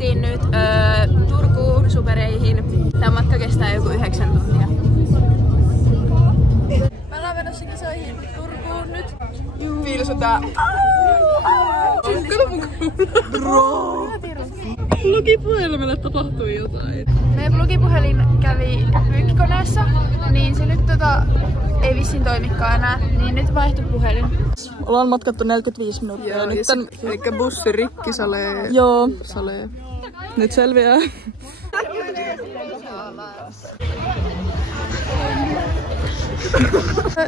lähdettiin nyt Turkuun supereihin. Tämä matka kestää joku 9 tuntia. Me ollaan menossa kisoihin Turkuun nyt. Fiilis on tää. Kato mun kuulla. Vlogipuhelimelle tapahtui jotain. Meidän vlogipuhelin kävi pyykkikoneessa, niin se nyt ei vissiin toimikaan enää, niin nyt vaihtui puhelin. Ollaan matkattu 45 minuuttia. Joo, nyt tän... Eikä bussi rikki, salee. Joo. Salee. Nyt selviää.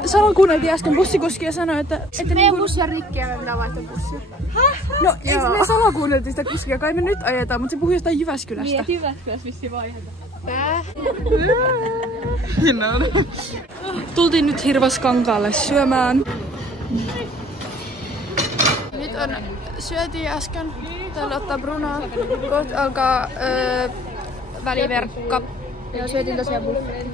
Salon kuunneltiin äsken bussikuski ja sanoi, että meidän bussi on rikki ja me pitää vaihtaa bussia. No eikö me Salon kuunneltiin sitä kuskia, kai me nyt ajetaan, mutta se puhui jostain Jyväskylästä. Niin, Jyväskylässä vissiin vaihdetaan. Tultiin nyt Hirvaskankaalle syömään. Nyt syötiin äsken. Täällä ottaa Brunoa. Kohta alkaa väliverkka. Ja syötiin tosiaan buffet.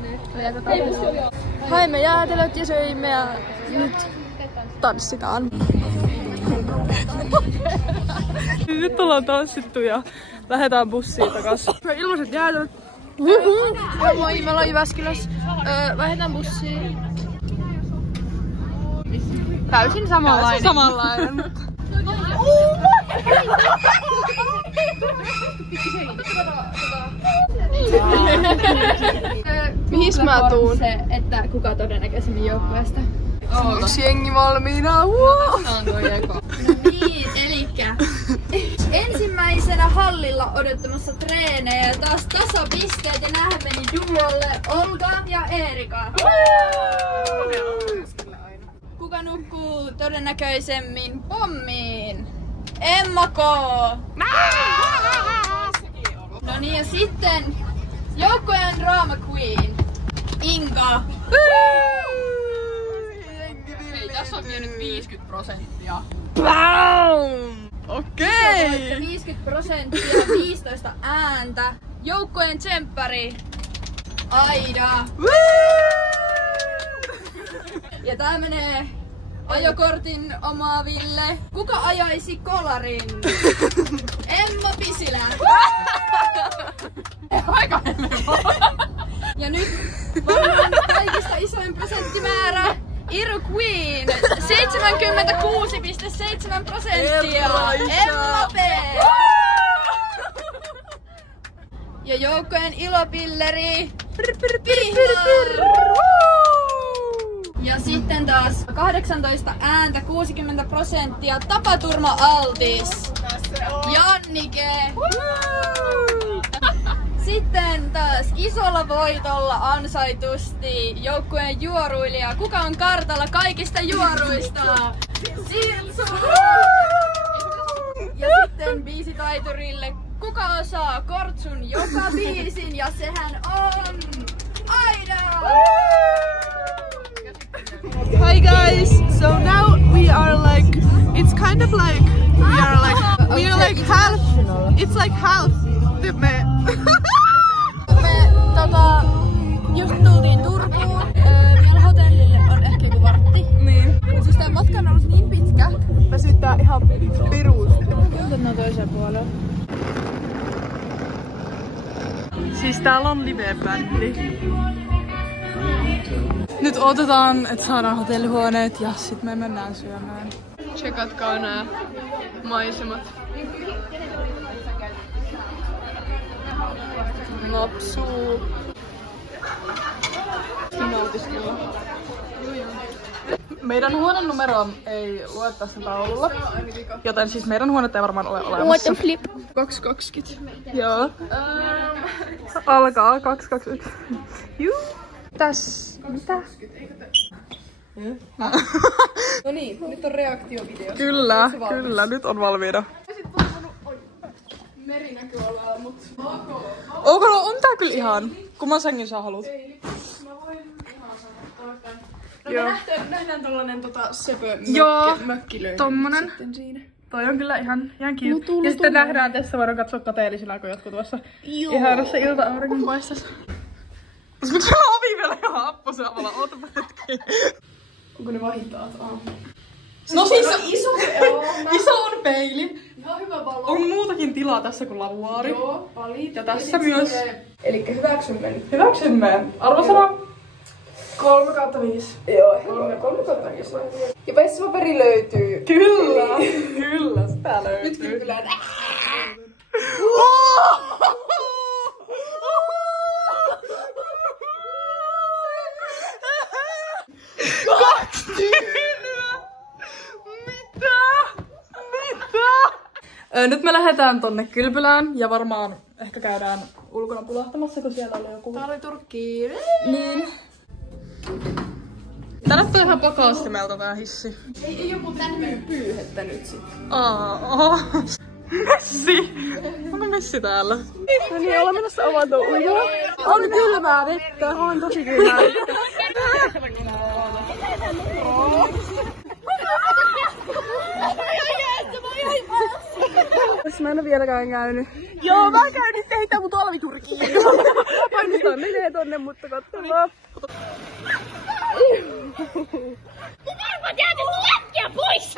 Haimme jäätelöt ja söimme ja nyt tanssitaan. Nyt ollaan tanssittu ja lähdetään bussiin takas. Ilmaiset jäätelöt. Moi, me ollaan Jyväskylässä. Vaihdetaan bussiin. Täysin samanlainen. Samanlainen. Mihin mä tuun? Se, että kuka todennäköisemmin joukkueesta. Yksi jengi valmiina. No niin, elikkä ensimmäisenä hallilla odottamassa treenejä ja taas tasapisteet ja näähän meni duolle Olga ja Eerika. Kuka nukkuu todennäköisemmin pommiin? Emma K. No niin ja sitten joukkojen drama queen Inka. Hei, tässä on vienyt 50%. Okei! 50% 15 ääntä. Joukkojen tsemppari Aida. Ja tää menee ajokortin omaaville. Kuka ajaisi kolarin? Emma Pisilä. Aika Ja nyt varmaan kaikista isoin prosenttimäärä. Iru Queen 76,7%. Emma P. Ja joukkojen ilopilleri Pihar. Ja sitten taas 18 ääntä 60%. Tapaturma altis Jannike. Sitten taas isolla voitolla ansaitusti joukkueen juoruilija. Kuka on kartalla kaikista juoruista? Silsu! Ja sitten biisitaiturille. Kuka osaa Kortsun joka biisin? Ja sehän on Aida! Hi guys! So now we are like, it's kind of like, we are like half, it's like half. Me just tultiin Turkuun. Vielä hotellille on ehkä joku vartti. niin. Mut siis tää matka on ollut niin pitkä. Väsyttää ihan piruusti. Nyt on toisella puolella. Siis täällä on live-bändi. Nyt odotetaan, että saadaan hotellihuoneet ja sit me mennään syömään. Tsekatkaa nää maisemat. Napsuu. Meidän huoneen numeroa ei lue tässä taululla, joten siis meidän huonetta ei varmaan ole olemassa. Flip. 220. Joo. Alkaa 221. Juu. Tässä. Mitä? No niin, nyt on reaktiovideo. Kyllä, kyllä, nyt on valmiina. Merinäköalaa, mut... Ok, no on tää kyllä ihan. Kumman sängyn sä haluut? Mä voin ihan sanoa. No nähdään tollanen söpö mökkilöinen tommonen. sitten siinä. Toi on kyllä ihan cute. Ja sitten nähdään tässä, voidaan katsoa kateellisina, kun jotkut tuossa ihanassa ilta-auringonpaisteessa. Mut sulla on ovi vielä ihan happoseavalla, ootapa hetki. Onko ne vahitaat? No siis iso on peili. Ihan hyvä valo. On muutakin tilaa tässä kuin lavuaari. Joo, palit. Ja tässä myös. Elikkä hyväksymme nyt. Hyväksymme. Arvosana 3/5. Joo, 3/5. Ja vessapaperi löytyy. Kyllä. Kyllä, sitä löytyy. Nyt kylpylään. Kaksi tyynyä! Mitä? Nyt me lähdetään tonne kylpylään ja varmaan ehkä käydään ulkona pulahtamassa, kun siellä oli joku... Turkkiin. Niin. Tää näyttää ihan pakastimelta tää hissi. Ei joku tänne pyyhettä nyt sit. Messi! Onko Messi täällä? No niin, ollaan menossa avautua uimaan. On kylmää vettä, on tosi kylmää vettä. Mä en oo vieläkään käynyt. Joo, mä käyn nyt heittää mun talviturkiin. Painistaan menee tonne, mutta katsotaan. Mä jäänyt lätkiä pois!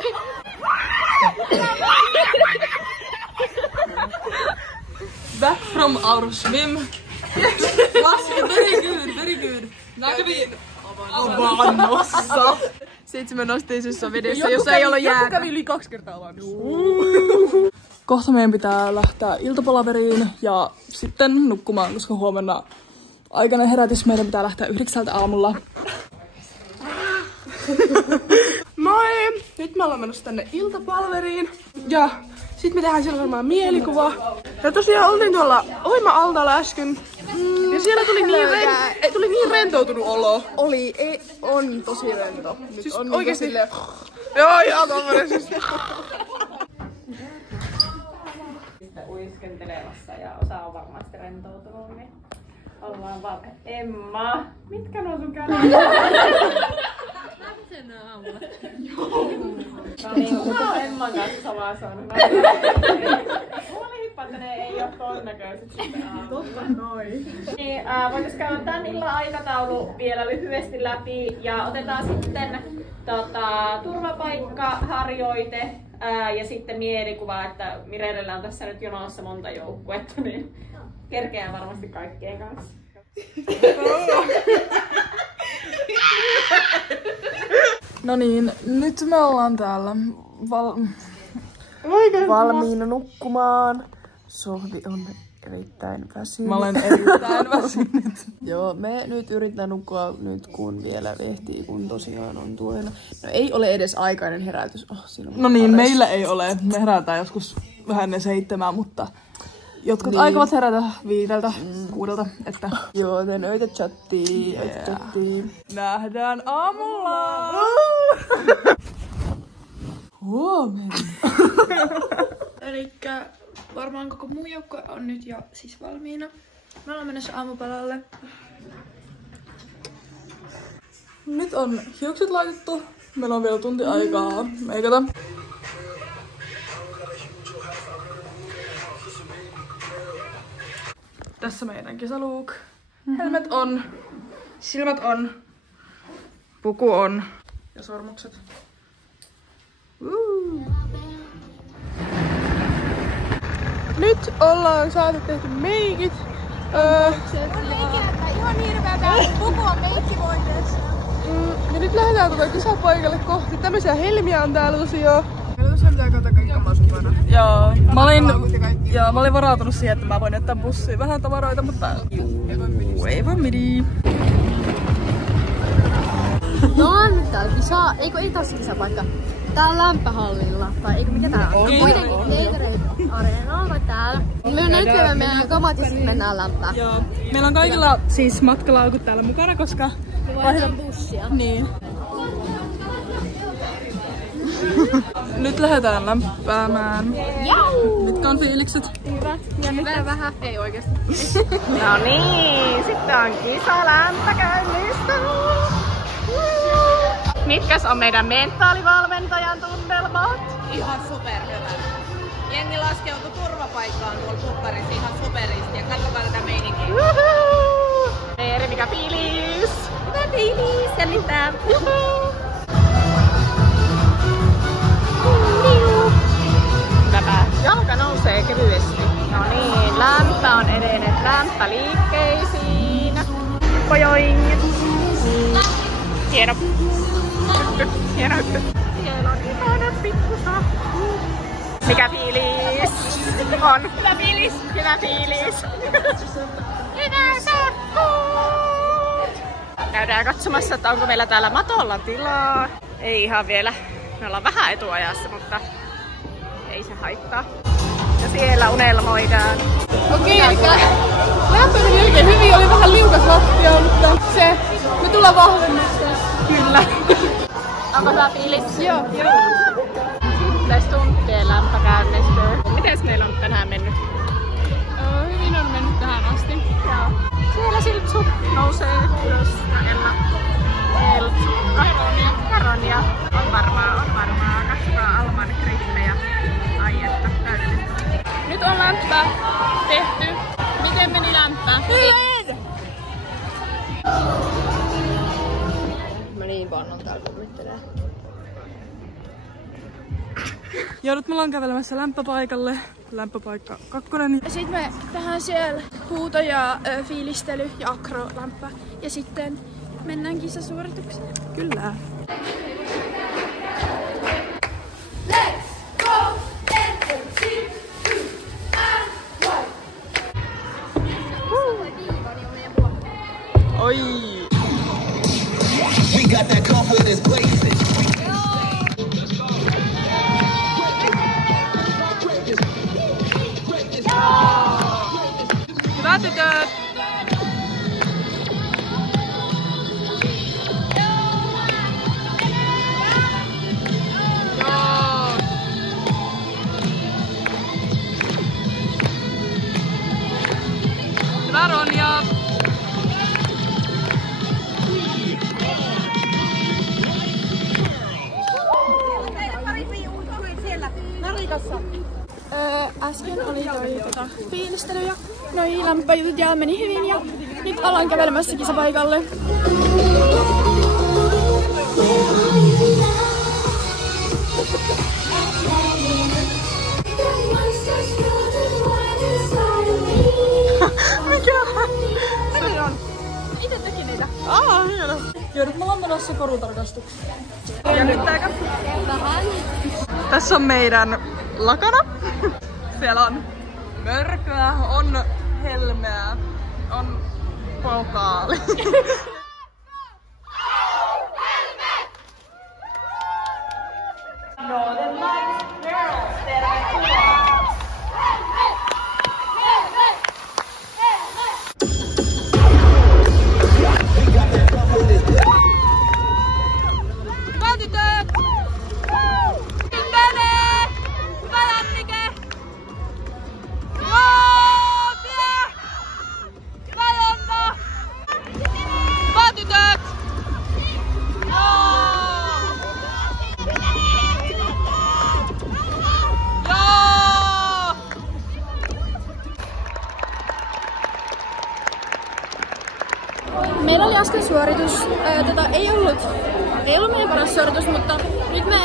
Back from our swim. Very good, very good. Mä kävin avannossa. 7 asteisessa vedessä, jossa ei ole jäätä. Joku kävi yli 2 kertaa avannossa. Kohta meidän pitää lähteä iltapalaveriin ja sitten nukkumaan, koska huomenna aikainen herätys meidän pitää lähteä 9 aamulla. Moi! Nyt me ollaan menossa tänne iltapalveriin ja sit me tehdään siellä varmaan mielikuva. Ja tosiaan oltiin tuolla uima-altaalla äsken ja siellä tuli niin rentoutunut olo. On tosi rento. Nyt siis on oikeesti silleen... Joo, ihan tommonen siis. Uiskentelemassa ja osa on varmasti rentoutunut, niin ollaan vaan... Emma, mitkä nuo sun kädet? Lähtisä nää aamulla. No niin, kuka on Emman kanssa samaa saanut? Mulla oli hippaa, että ne ei oo ton näköiset sitten aamulla. Totta noin. Niin, voitais käydä tän illan aikataulu vielä lyhyesti läpi ja otetaan sitten turvapaikkaharjoite ja sitten mielikuva, että Mirellellä on tässä nyt jonossa monta joukkuetta, niin kerkeää varmasti kaikkien kanssa. No niin, nyt me ollaan täällä valmiina nukkumaan. Sohvi on erittäin väsynyt. Mä olen erittäin väsynyt. Joo, me nyt yritetään nukkua nyt kun vielä ehtii, kun tosiaan on tuolla. No ei ole edes aikainen herätys. No niin, meillä ei ole. Me herätään joskus vähän ne 7, mutta jotkut niin aikovat herätä 5, 6, että... Joo, te öitä chattiin, Nähdään aamulla! Huomenna! Elikkä varmaan koko muu joukkue on nyt jo siis valmiina. Me ollaan menossa aamupalalle. Nyt on hiukset laitettu. Meillä on vielä tunti aikaa meikata. Tässä meidän kesäluuk. Helmet on, silmät on, puku on ja sormukset. Nyt ollaan saatu tehty meikit. Ihan hirveetä, puku on meikkivoiteessa. Ja nyt lähdetään kesäpaikalle kohti. Tämmöisiä helmiä on täällä tosiaan. Meillä tosiaan pitää katsoa kaikki maskivana. Joo, mä olin varautunut siihen, että mä voin jättää bussiin vähän tavaroita, mutta ei voi midi. No on täällä kisa, ei taas kisapaikka. Tää on lämpöhallilla, tai eikö mikä tää on? Kuitenkin Gatorade-areena vai täällä. Me mennään nyt käymään meidän kamat ja sitten mennään lämpää. Joo. Meillä on kaikilla siis matkalaukut täällä mukana, koska... Me vaihdetaan bussia. Niin. Nyt lähdetään lämpäämään. Jau! Mitkä on fiilikset? Hyvä. Jännittää vähän. Ei oikeesti. No niin, sitten on kisalämpä käynnissä. Mitkäs on meidän mentaalivalmentajan tunnelmat? Ihan superhyvä. Jengi laskeutui turvapaikkaan tuolla pukkarissa ihan superisti ja katsokaa tätä meininkiä. Eeri, mikä fiilis? Hyvä fiilis, jännittää. Täpä. Jalka nousee kevyesti. No niin, lämpö on edennyt lämpöliikkeisiin. Pojoing! Hieno. Hieno hyppy. Siellä on ihana pikkusa. Mikä fiilis? On. Hyvä fiilis. Hyvä fiilis. Hyvä sakkuut! Käydään katsomassa, että onko meillä täällä matolla tilaa. Ei ihan vielä. Me ollaan vähän etuajassa, mutta ei se haittaa. Ja siellä unelmoidaan. Okei, eli lämpöinen melkein hyvin, oli vähän liukas lattia, mutta me tullaan vahvemmiksi. Kyllä. Onko hyvä fiilis? Joo. Pitäis tuntien lämpö käynnistyy. Mites meillä on tänään mennyt? Hyvin on mennyt tähän asti. Joo. Siellä Siltsu nousee ylös ja Ella. Karonia. On varmaa. Katsokaa Alman grippejä. Ai että, täydellistä. Nyt on lämpää tehty. Miten meni lämpää? Hyvin! Mä niin vannon täällä kummittelee. Ja nyt me ollaan kävelemässä lämpöpaikalle. Lämpöpaikka 2. Ja sit me tehdään siellä huuto ja fiilistely ja akrolämpö. Ja sitten mennään kisasuoritukseen. Kyllä. Oi! We got that confidence blazing. Hyvä tytöt! Hyvä Ronja! Äsken oli toi fiilistely ja noi lämpöjutut ja meni hyvin ja nyt ollaan kävelemässä kisapaikalle. Mikä on? Itse teki niitä. Hieno. Joudut mulla menossa korutarkastukseen. Ja nyt tää Vähän. Tässä on meidän lakana. Siellä on mörköä, on helmeä, on pokaali. Northern Lights Girls, tervetuloa! Hyvä tytöt! Menee! Hyvä Jannike! Joo! Vie! Hyvä Jonna! Hyvä tytöt! Joo! Joo! Meillä oli äsken suoritus. Ei ollut meidän paras suoritus, mutta nyt me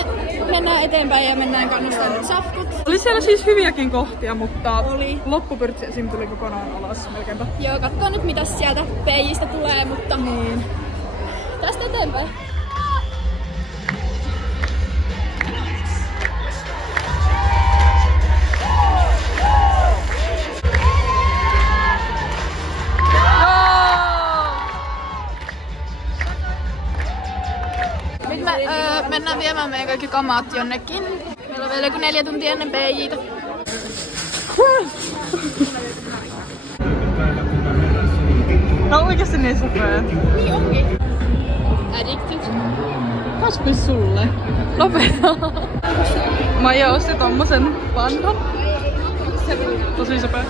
mennään eteenpäin ja mennään kannustamaan safkut. Oli siellä siis hyviäkin kohtia, mutta loppupyrtsi esim. Tuli kokonaan alas melkeinpä. Joo, katsotaan nyt mitä sieltä peijistä tulee, mutta tästä eteenpäin. Nyt me mennään viemään meidän kaikki kamat jonnekin. Meillä on vielä joku 4 tuntia ennen PJ:tä. No oikeesti niin supea. Niin onkin. Addicted. Kasvis sulle. Lopeta. Maija osti tommosen vanhan. Tosi supea.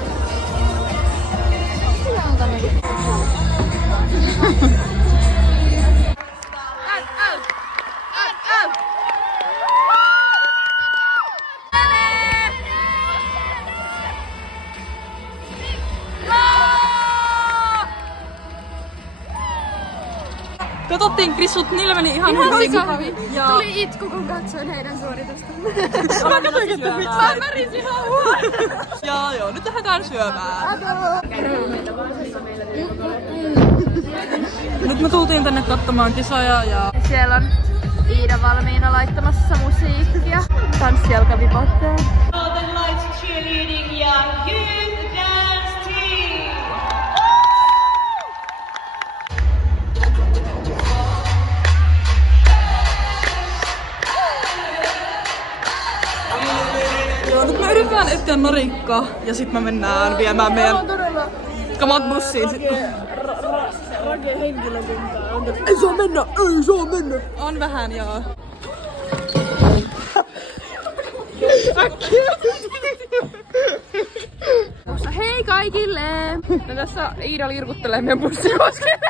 Katsottiin Krissut, niillä meni ihan hyvin. Tuli itku, kun katsoin heidän suoritusta. Mä värisin ihan huono. Joo, nyt lähdetään syömään. Nyt me tultiin tänne katsomaan kisoja ja... Siellä on Iida valmiina laittamassa musiikkia. Tanssijalka vipottaa. Northern Lights Cheerleading ja Youth Dance Team! Joo, nyt me yritetään etsiä Narikkaa ja sit me mennään viemään meidän kamat bussiin sitten. Rake henkilökuntaa. Ei saa mennä! On vähän, joo. Hei kaikille! No tässä Iida lirkuttelee meidän bussikoskeen.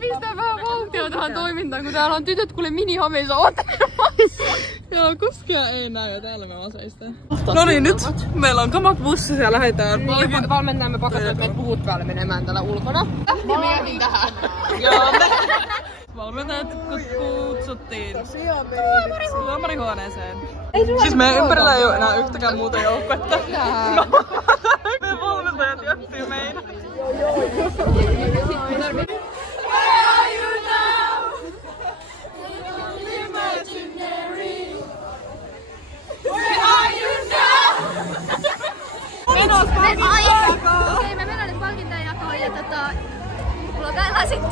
Pistää vähän vauhtia tähän toimintaan, kun täällä on tytöt kuule minihameissa ottelemassa. Joo, kuskia ei näy ja täällä me vaan seistään. No niin, nyt meillä on kamat bussissa ja lähdetään. Valmentaan me pakotteet meitä puut päälle menemään täällä ulkona. Mä mietin tähän. Joo, me valmentajat kutsuttiin tuomarihuoneeseen. Siis meidän ympärillä ei oo enää yhtäkään muuta joukkuetta. Meidän valmentajat jättii meidät. Okei, me mennään nyt palkintojen jakoon ja mulla on täällä sitten.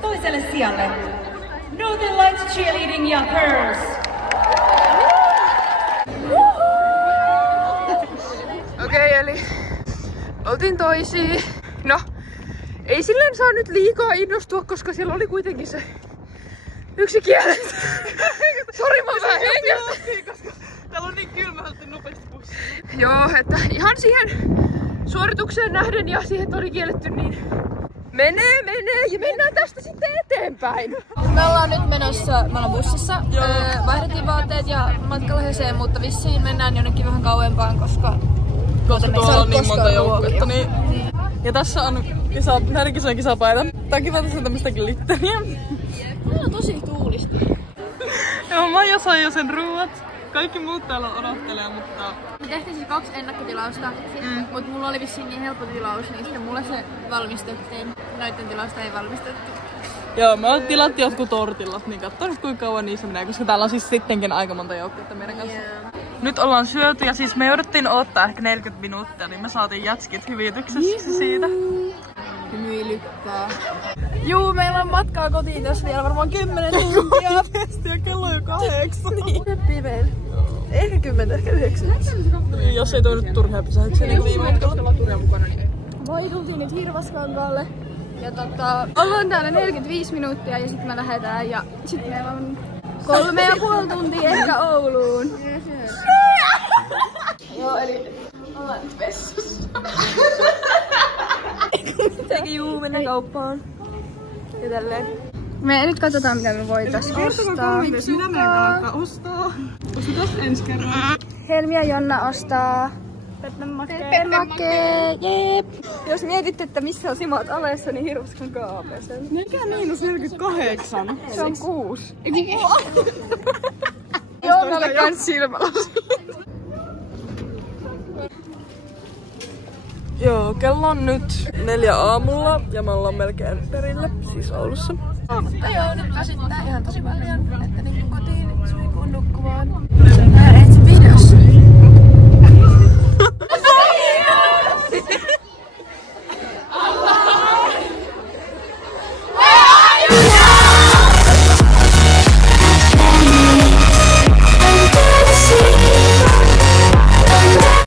Toiselle sijalle Northern Lights Cheerleading ja Hers. Okei, eli oltiin toisia. No, ei silleen saa nyt liikaa innostua, koska siellä oli kuitenkin se yksi kieli. Sori, mä vähän hengästä. Koska täällä on niin kylmä, että nopeasti bussiin. Joo, että ihan siihen suoritukseen nähden ja siihen, että oli kielletty, niin menee ja mennään tästä sitten eteenpäin. Me ollaan nyt menossa, me ollaan bussissa. Vaihdettiin vaatteet ja matkalla Heseen, mutta vissiin mennään jonnekin vähän kauempaan, koska tuolla on niin monta joukkuetta. Niin. Ja tässä on näiden kisojen kisapaita. Tää on kiva, tässä on tämmöstä glitteriä. Täällä on tosi tuulista. Joo, Maija sai jo sen ruuat. Kaikki muut täällä odottelee, mutta... Me tehtiin siis 2 ennakkotilausta, mutta mulla oli vissiin niin helppo tilaus, niin sitten mulle se valmistettiin. Noitten tilausta ei valmistettu. Joo, me tilattiin jotkut tortillat, niin katso nyt kuinka kauan niissä menee, koska täällä on siis sittenkin aika monta joukkuetta meidän kanssa. Yeah. Nyt ollaan syöty ja siis me jouduttiin odottaa ehkä 40 minuuttia, niin me saatiin jätskit hyvityksessä siitä. Hymyilyttää. Juu, meillä on matkaa kotiin tässä vielä varmaan 10 tuntia. Ja kello on jo 8. Niin. Meillä. Ehkä 10, ehkä 9. Jos ei toi nyt turhaa pysähyksiä niin viime matkalla. Moi, tultiin nyt Hirvaskankaalle. Ja ollaan täällä 45 minuuttia ja sitten me lähdetään ja sitten meillä on 3,5 tuntia ehkä Ouluun. Joo, eli ollaan nyt vessassa. Eikä juu, mennään kauppaan. Ja tälleen. Me nyt katsotaan mitä me voitais ostaa. Mitä meidän kannattaa ostaa? Ostetaan ensi kerran. Helmi ja Jonna ostaa Peppermakee, jep! Jos mietit, että missä on simat alessa, niin Hirvaskankaan aapesen. Mikä -48? Se on 6. Jonnalle kans silmälasit. Joo, kello on nyt 4 aamulla ja me ollaan melkein perillä, siis Oulussa. Mutta joo, nyt väsyttää ihan tosi paljon, että niin kotiin suikuun nukkumaan. Mä etsin videossa. Where are you now?